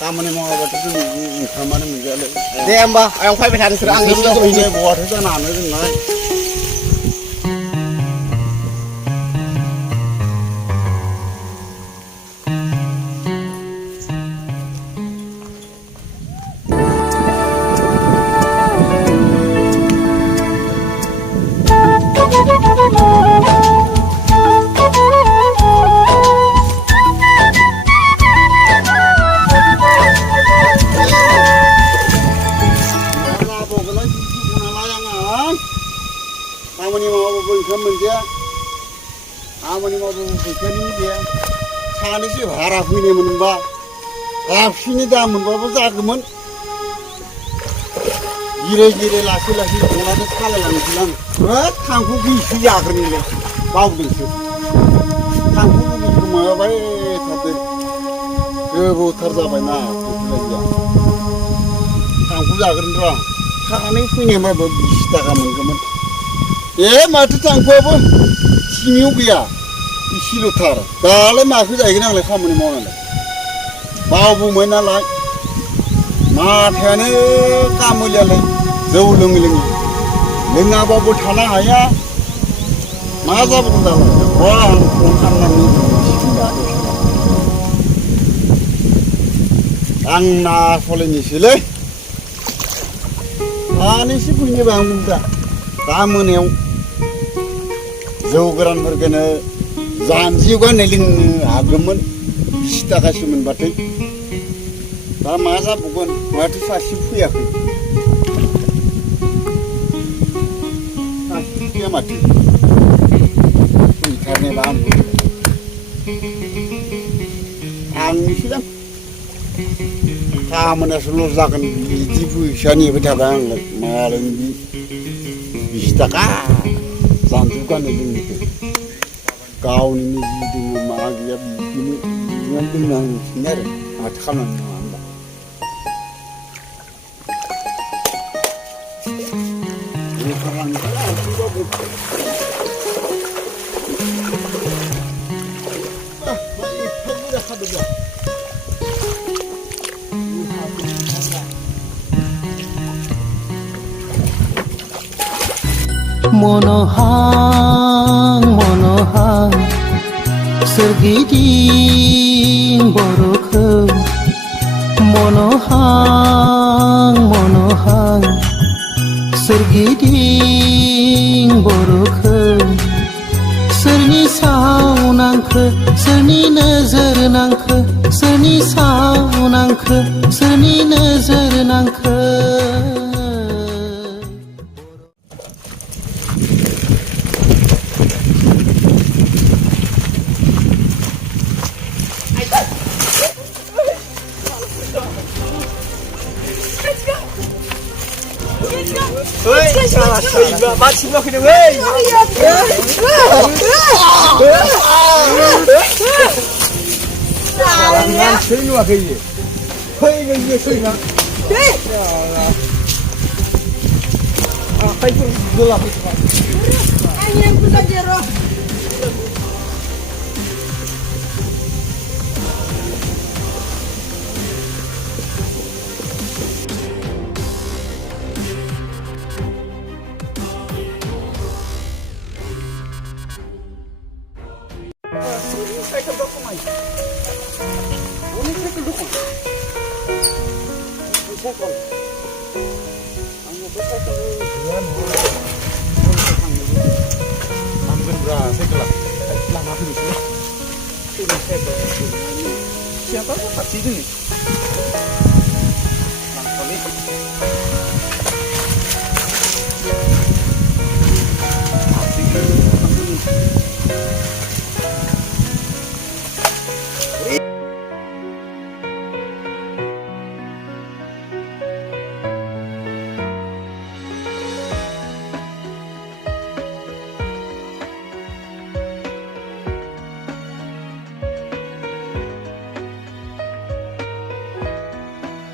खामानि मावाबाथ' जों ओंखामानो मोनजायालै दे होमबा आं फैबाय थानो नोंसोरो आं नोंसोरनो दहैनो बहाथो जानो जोंलाय खामानि मावाबाबो ओंखाम मोनजाया खामानि मावाबाबो फैसानि गैया सानैसो भारा फैनो मोनबा लाबसिनि दाम मोनबाबो जागौमोन जिराय जिराय लासै लासै संनानै सालायलांनोसै आं बिराद थांखु गिसि जाग्रोनिलाय बावदोंसो थांखु गिसिखौ माबाबाय थादों गोबावथार जाबायना फैसाया थांखु जाग्रोनो र' सानै फैनायबाबो 20 थाखा मोनगौमोन माथो थांखुआबो सिङाव गैया इसेल'थार दालाय माखौ जाहैगोन आंलाय खामानि मावनानै बावबोबाय नालाय माथायानो कामुलियालाय जौ लोङै लोङाबाबो थानो हाया मा जाबोगोन दालाय आं फन खालामनानै आं ना सलायनोसैलै सानैसो फैनोबा आं बुंदा दा मोनायाव जौ गोरानफोरखौनो जानजियाव गाननाय लोंनो हागौमोन 20 थाखासो मोनबाथाय दा मा जाबावगोन माथो सासे फैयाखै सासे फैया माथो फैथारनोबा आंनिसोदां खामानियासो लस जागोन बिदि फैसा नेबाय थाबा आंलाय मालायनि 20 थाखा जानजियाव गाननाय लोंनायखौ गावनि जि दङ मा गैया बिदिनो दोननांसिगोन आरो माथो खालामनो नङा होनबा मन'हां सोरगिदिं बर'खौ मन'हां सोरगिदिं बर'खौ सोरनि साव नांखो सोरनि नोजोर नांखो सोरनि साव नांखो सोरनि नोजोर नांखो 마침 너 그냥 왜? 난 제일 와 그게. 거기가 이게 소리나? 네. 아, 파이프 놀라 보지 마. 아니야, 부서져라. 사이클 넣고만 있어. 오늘 사이클 넣고. 이 사이클. 아니, 그 사이클을 그냥 뭐. 만든다, 사이클. 라마 필요시. 필요 사이클. 시야가 같이 있네. 난 빨리.